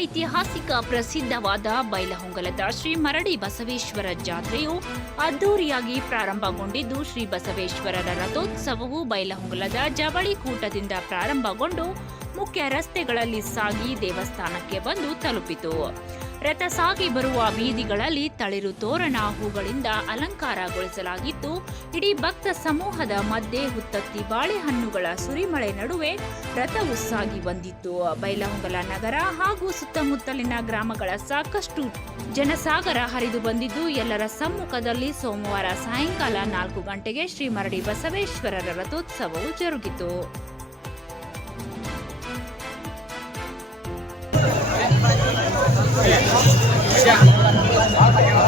ಐತಿಹಾಸಿಕ ಪ್ರಸಿದ್ಧವಾದ ಬೈಲಹೊಂಗಲದ ಶ್ರೀ ಮರಡಿ ಬಸವೇಶ್ವರ ಜಾತ್ರೆಯು ಅದ್ದೂರಿಯಾಗಿ ಪ್ರಾರಂಭಗೊಂಡಿದ್ದು, ಶ್ರೀ ಬಸವೇಶ್ವರರ ರಥೋತ್ಸವವು ಬೈಲಹೊಂಗಲದ ಜವಳಿ ಕೂಟದಿಂದ ಪ್ರಾರಂಭಗೊಂಡು ಮುಖ್ಯ ರಸ್ತೆಗಳಲ್ಲಿ ಸಾಗಿ ದೇವಸ್ಥಾನಕ್ಕೆ ಬಂದು ತಲುಪಿತು. ರಥ ಸಾಗಿ ಬರುವ ಬೀದಿಗಳಲ್ಲಿ ತಳಿರು ತೋರಣ ಹೂಗಳಿಂದ ಅಲಂಕಾರಗೊಳಿಸಲಾಗಿದ್ದು, ಇಡೀ ಭಕ್ತ ಸಮೂಹದ ಮಧ್ಯೆ ಹುತ್ತತ್ತಿ ಬಾಳೆಹಣ್ಣುಗಳ ಸುರಿಮಳೆ ನಡುವೆ ರಥವು ಸಾಗಿ ಬಂದಿತ್ತು. ಬೈಲಹೊಂಗಲ ನಗರ ಹಾಗೂ ಸುತ್ತಮುತ್ತಲಿನ ಗ್ರಾಮಗಳ ಸಾಕಷ್ಟು ಜನಸಾಗರ ಹರಿದು ಬಂದಿದ್ದು, ಎಲ್ಲರ ಸಮ್ಮುಖದಲ್ಲಿ ಸೋಮವಾರ ಸಾಯಂಕಾಲ 4 ಗಂಟೆಗೆ ಶ್ರೀ ಮರಡಿ ಬಸವೇಶ್ವರರ ರಥೋತ್ಸವವು ಜರುಗಿತು. Yeah.